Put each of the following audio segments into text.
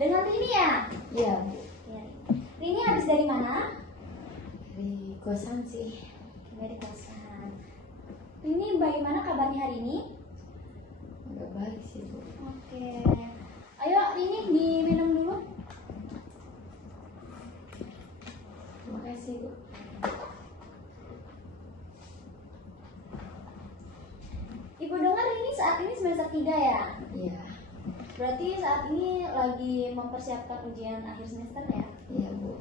Dengan Rini ya? Iya, Bu. Ya. Rini habis dari mana? Dari kosan sih. Dari kosan. Rini bagaimana kabarnya hari ini? Agak baik sih, Bu. Oke. Ayo Rini diminum dulu. Terima kasih, Bu. Ibu dengar ini saat ini semester 3 ya? Iya. Berarti saat ini lagi mempersiapkan ujian akhir semester ya? Iya, Bu.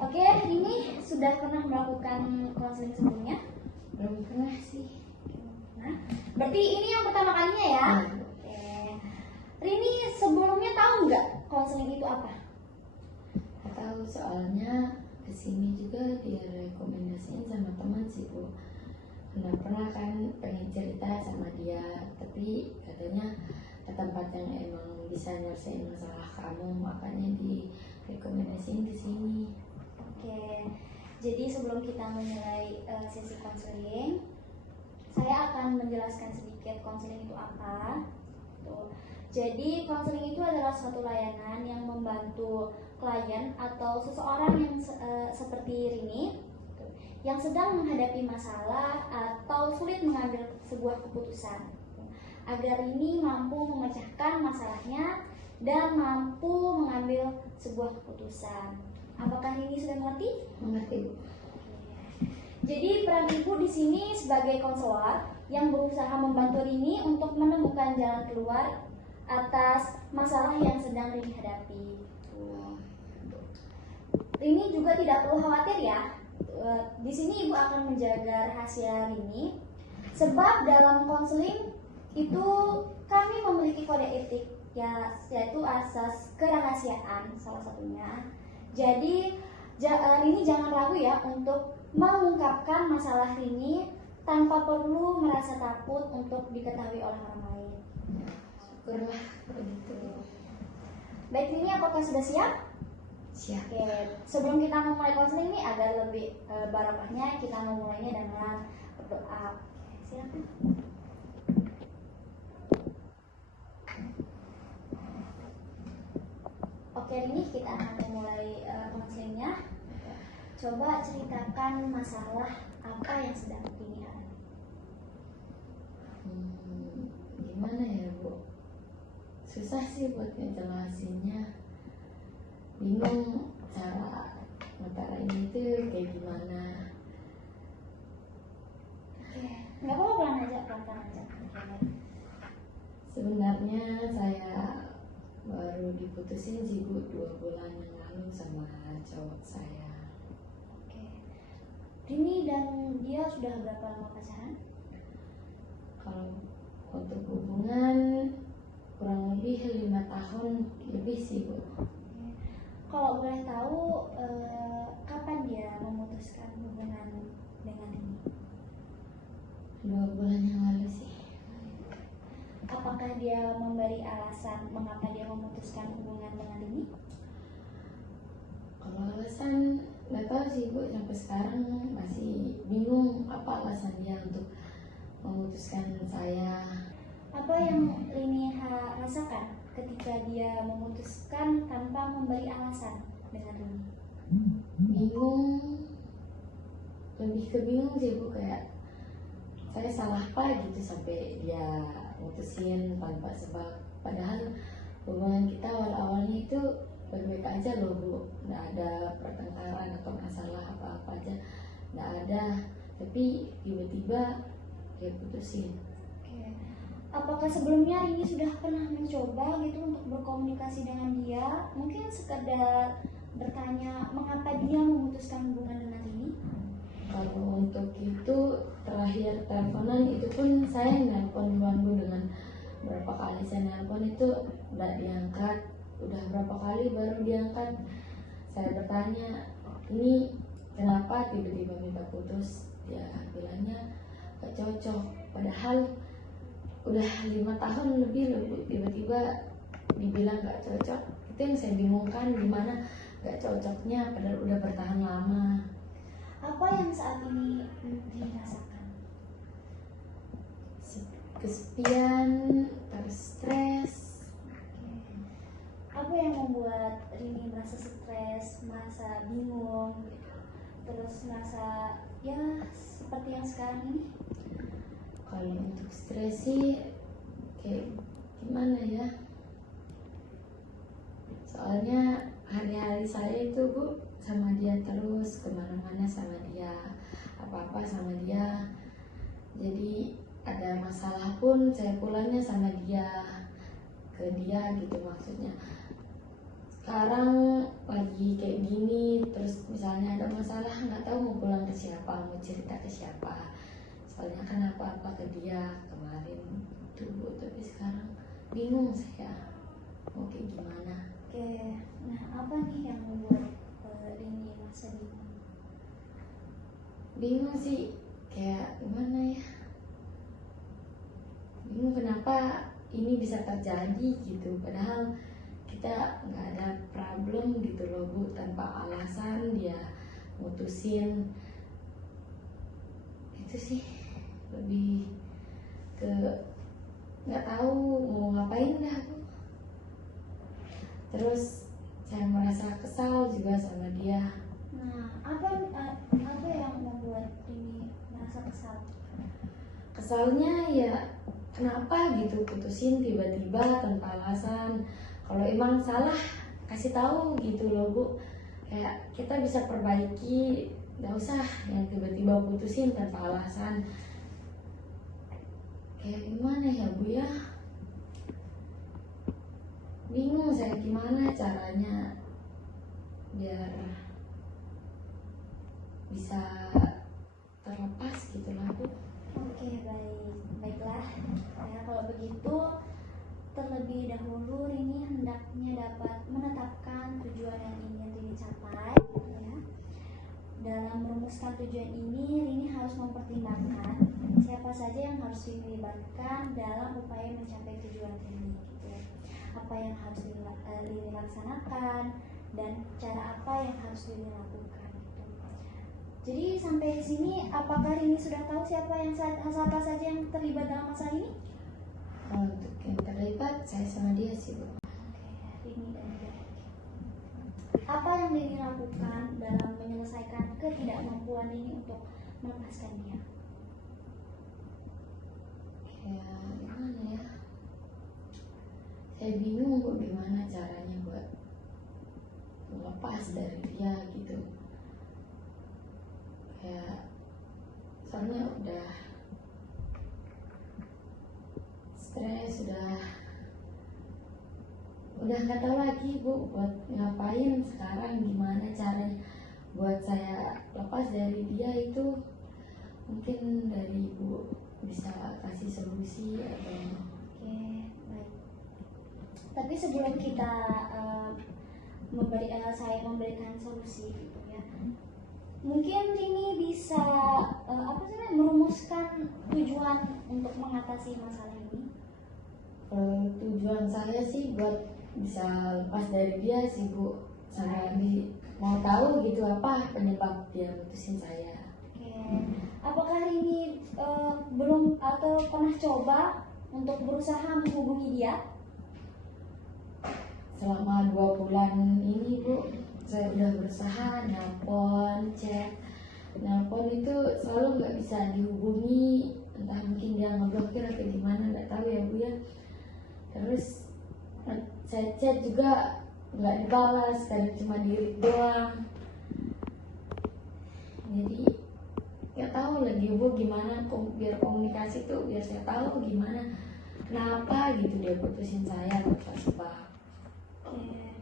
Oke, Rini sudah pernah melakukan konseling sebelumnya? Belum pernah sih. Nah, berarti ini yang pertama kalinya ya? Iya, Bu. Oke. Rini sebelumnya tahu nggak konseling itu apa? Nggak tahu, soalnya kesini juga direkomendasiin sama teman sih, Bu. Pernah kan pengen cerita sama dia, tapi katanya ke tempat yang emang bisa nyelesain masalah kamu, makanya direkomendasiin ke sini. Oke, jadi sebelum kita memulai sesi konseling, saya akan menjelaskan sedikit konseling itu apa. Tuh. Jadi konseling itu adalah suatu layanan yang membantu klien atau seseorang yang seperti Rini yang sedang menghadapi masalah atau sulit mengambil sebuah keputusan, agar Rini mampu memecahkan masalahnya dan mampu mengambil sebuah keputusan. Apakah Rini sudah mengerti? Mengerti, Bu. Jadi peran ibu di sini sebagai konselor yang berusaha membantu Rini untuk menemukan jalan keluar atas masalah yang sedang Rini hadapi. Rini juga tidak perlu khawatir ya. Di sini ibu akan menjaga rahasia Rini, sebab dalam konseling itu kami memiliki kode etik ya, yaitu asas kerahasiaan salah satunya. Jadi Rini jangan ragu ya untuk mengungkapkan masalah Rini tanpa perlu merasa takut untuk diketahui oleh orang lain. Syukurlah begitu. Baik Rini, apakah sudah siap? Siap. Oke, sebelum kita memulai konseling ini agar lebih barokahnya, kita memulainya dengan berdoa. Oke, silakan. Oke, ini kita akan memulai konselingnya. Coba ceritakan masalah apa yang sedang Rini alami. Gimana ya, Bu? Susah sih buat ngejelasinnya. Bingung cara ngutarain itu kayak gimana. Oke, nggak apa-apa, pelan-pelan aja. Sebenarnya saya baru diputusin sih, Bu, 2 bulan yang lalu sama cowok saya. Oke, Rini dan dia sudah berapa lama pacaran? Kalau untuk hubungan kurang lebih 5 tahun lebih sih, Bu. Kalau boleh tahu, kapan dia memutuskan hubungan dengan Rini? 2 bulan yang lalu sih. Apakah dia memberi alasan mengapa dia memutuskan hubungan dengan Rini? Kalau alasan nggak tahu sih, Bu, sampai sekarang masih bingung apa alasan dia untuk memutuskan saya. Apa yang Rini rasakan ketika dia memutuskan tanpa memberi alasan dengan Rini? Bingung, lebih ke bingung sih, Bu, kayak saya salah apa gitu sampai dia mutusin tanpa sebab, padahal hubungan kita awal-awalnya itu baik-baik aja loh, Bu, nggak ada pertengkaran atau masalah apa-apa aja, nggak ada, tapi tiba-tiba dia putusin. Oke. Apakah sebelumnya Rini sudah pernah mencoba gitu untuk berkomunikasi dengan dia? Mungkin sekedar bertanya mengapa dia memutuskan hubungan dengan Rini? Kalau untuk itu terakhir teleponan itu pun saya nelpon duluan, Bu, dengan berapa kali saya nelpon itu nggak diangkat, udah berapa kali baru diangkat. Saya bertanya, ini kenapa tiba-tiba minta putus? Dia bilangnya gak cocok, padahal udah 5 tahun lebih loh, Bu, tiba-tiba dibilang gak cocok. Itu yang saya bingungkan, gimana gak cocoknya padahal udah bertahan lama. Apa yang saat ini dirasakan? Kesepian, terus stres, terus merasa ya seperti yang sekarang ini? Kalau untuk stres sih kayak gimana ya, soalnya hari-hari saya itu Bu sama dia terus, kemana-mana sama dia, apa-apa sama dia. Jadi ada masalah pun saya pulangnya sama dia, ke dia gitu maksudnya. Sekarang lagi kayak gini, terus misalnya ada masalah nggak tahu mau pulang ke siapa, mau cerita ke siapa. Soalnya kan apa-apa ke dia kemarin tuh Bu, tapi sekarang bingung saya mau kayak gimana. Oke, nah apa nih yang membuat Rini merasa bingung? Bingung sih, kayak gimana ya, bingung kenapa ini bisa terjadi gitu, padahal kita nggak ada problem gitu loh Bu, tanpa alasan dia mutusin. Itu sih lebih ke nggak tahu mau ngapain dah Bu. Terus saya merasa kesal juga sama dia. Nah, apa yang membuat Rini merasa kesal? Kesalnya ya kenapa gitu putusin tiba-tiba tanpa alasan. Kalau emang salah kasih tahu gitu loh Bu, kayak kita bisa perbaiki, nggak usah yang tiba-tiba putusin tanpa alasan. Kayak gimana ya Bu ya, bingung saya gimana caranya biar bisa terlepas gitu lah Bu. Oke, baiklah. Ya, kalau begitu terlebih dahulu Rini hendaknya dapat menetapkan tujuan yang ingin Rini capai. Ya. Dalam merumuskan tujuan ini, Rini harus mempertimbangkan siapa saja yang harus dilibatkan dalam upaya mencapai tujuan ini. Gitu. Apa yang harus Rini laksanakan dan cara apa yang harus Rini lakukan. Jadi sampai di sini, apakah Rini sudah tahu siapa saja yang terlibat dalam masalah ini? Untuk yang terlibat saya sama dia sih Bu. Oke, Rini dan dia. Apa yang Rini lakukan dalam menyelesaikan ketidakmampuan ini untuk melepaskan dia? Kayak gimana ya, saya bingung Bu gimana caranya buat melepas dari dia gitu. Kayak soalnya udah stres, udah nggak tahu lagi Bu buat ngapain sekarang, gimana caranya buat saya lepas dari dia itu. Mungkin dari Ibu bisa kasih solusi atau. Oke, baik. Tapi sebelum kita saya memberikan solusi gitu ya, mungkin Rini bisa merumuskan tujuan untuk mengatasi masalah ini. Tujuan saya sih buat bisa lepas dari dia sih Bu, sama mau tahu gitu apa penyebab dia mutusin saya. Oke, apakah Rini belum atau pernah coba untuk berusaha menghubungi dia? Selama 2 bulan ini Bu, saya udah berusaha nelpon, chat. Nelpon itu selalu nggak bisa dihubungi, entah mungkin dia ngeblokir atau gimana, nggak tahu ya Bu ya. Terus saya chat juga nggak dibalas, kadang cuma di-read doang. Jadi nggak tahu lagi Bu gimana biar komunikasi tuh, biar saya tahu gimana kenapa gitu dia putusin saya tiba-tiba. Oke,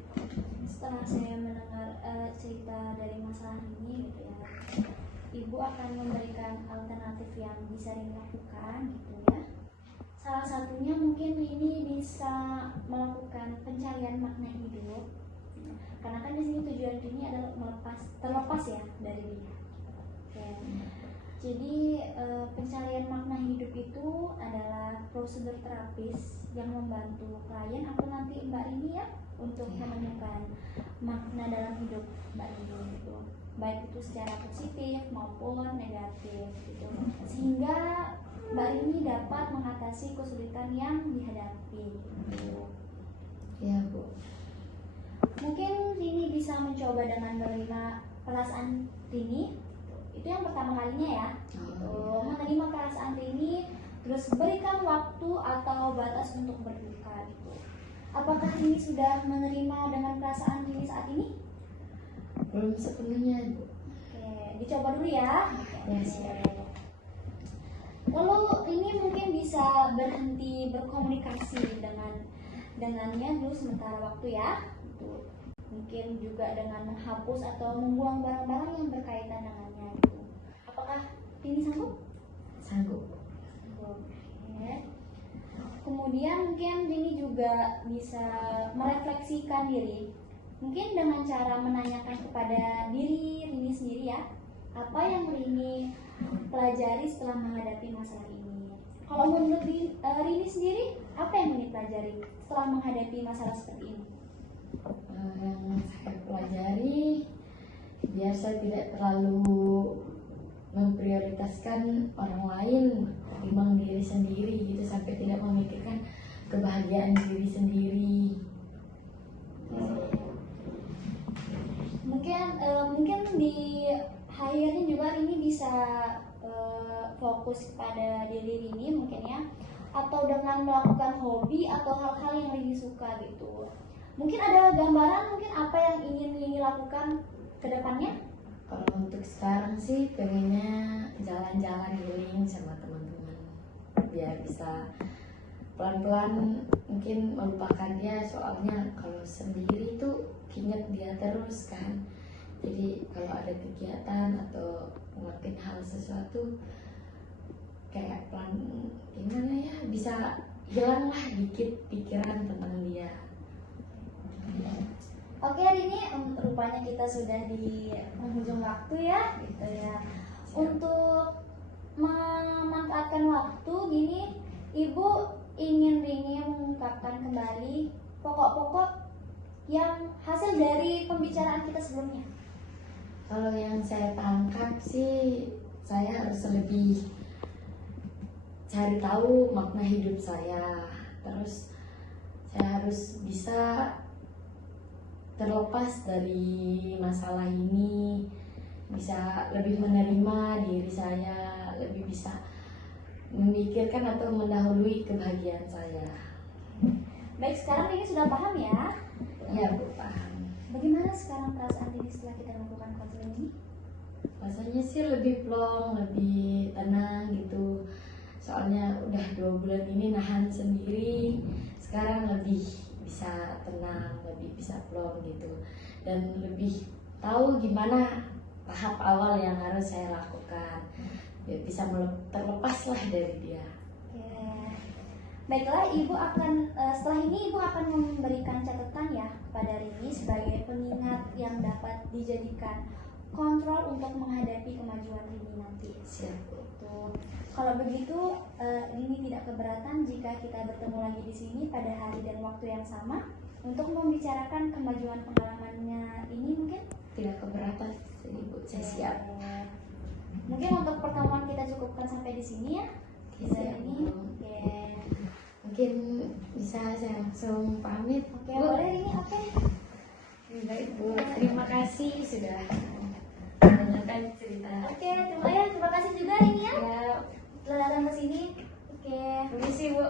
setelah saya mendengar cerita dari masalah ini gitu ya, Ibu akan memberikan alternatif yang bisa dilakukan gitu ya. Salah satunya mungkin ini bisa melakukan pencarian makna hidup, karena kan di sini tujuan ini adalah terlepas ya dari dia. Oke. Jadi pencarian makna hidup itu adalah prosedur terapis yang membantu klien atau nanti Mbak Rini ya untuk menemukan makna dalam hidup Mbak Rini gitu, baik itu secara positif maupun negatif gitu, sehingga Mbak Rini dapat mengatasi kesulitan yang dihadapi gitu. Ya Bu. Mungkin Rini bisa mencoba dengan menerima perasaan Rini Itu yang pertama kalinya ya. Gitu. Menerima perasaan Rini, terus berikan waktu atau batas untuk berduka gitu. Apakah Rini sudah menerima dengan perasaan Rini saat ini? Belum sepenuhnya, Bu. Oke, dicoba dulu ya. Ya, siap. Lalu ini mungkin bisa berhenti berkomunikasi dengannya dulu sementara waktu ya. Gitu. Mungkin juga dengan menghapus atau membuang barang-barang yang berkaitan dengannya gitu. Apakah ini sanggup? Sanggup. Oke. Kemudian mungkin Rini juga bisa merefleksikan diri. Mungkin dengan cara menanyakan kepada diri Rini sendiri ya, apa yang Rini pelajari setelah menghadapi masalah ini. Kalau menurut Rini sendiri, apa yang Rini pelajari setelah menghadapi masalah seperti ini? Yang saya pelajari, biar saya tidak terlalu memprioritaskan orang lain ketimbang diri sendiri gitu, sampai tidak memikirkan kebahagiaan diri sendiri. Mungkin di akhirnya juga Rini bisa fokus pada diri Rini mungkin ya, atau dengan melakukan hobi atau hal-hal yang Rini suka gitu. Mungkin ada gambaran mungkin apa yang ingin Rini lakukan ke depannya? Kalau untuk sekarang sih pengennya jalan-jalan healing sama teman-teman, biar bisa pelan-pelan mungkin melupakan dia, soalnya kalau sendiri tuh ingat dia terus kan. Jadi kalau ada kegiatan atau ngelakuin hal sesuatu kayak gimana ya, bisa hilang lah dikit pikiran tentang dia. Oke, hari ini rupanya kita sudah di penghujung waktu ya, gitu ya. Untuk memanfaatkan waktu gini, Ibu ingin Rini mengungkapkan kembali pokok-pokok yang hasil dari pembicaraan kita sebelumnya. Kalau yang saya tangkap sih, saya harus lebih cari tahu makna hidup saya. Terus saya harus bisa terlepas dari masalah ini, bisa lebih menerima diri saya, lebih bisa memikirkan atau mendahului kebahagiaan saya. Baik, sekarang Rini sudah paham ya? Ya, Bu, paham. Bagaimana sekarang perasaan Rini setelah kita melakukan konseling ini? Rasanya sih lebih plong, lebih tenang gitu. Soalnya udah 2 bulan ini nahan sendiri, sekarang lebih bisa tenang, lebih bisa plong gitu, dan lebih tahu gimana tahap awal yang harus saya lakukan, biar bisa terlepas lah dari dia. Oke. Baiklah, Ibu akan setelah ini Ibu akan memberikan catatan ya kepada Rini sebagai pengingat yang dapat dijadikan kontrol untuk menghadapi kemajuan Rini nanti. Siap. Tuh. Kalau begitu, Rini tidak keberatan jika kita bertemu lagi di sini pada hari dan waktu yang sama untuk membicarakan kemajuan pengalamannya ini mungkin? Tidak keberatan, Ibu, saya siap. Mungkin untuk pertemuan kita cukupkan sampai di sini ya. Siap, Ini. Bu. Oke. Mungkin bisa saya langsung pamit. Oke, Bu. boleh ini oke. Baik, Bu. Terima kasih sudah mendengarkan cerita. Oke, terima kasih juga ini ya. Ya, Telah datang ke sini. Oke. permisi, Bu.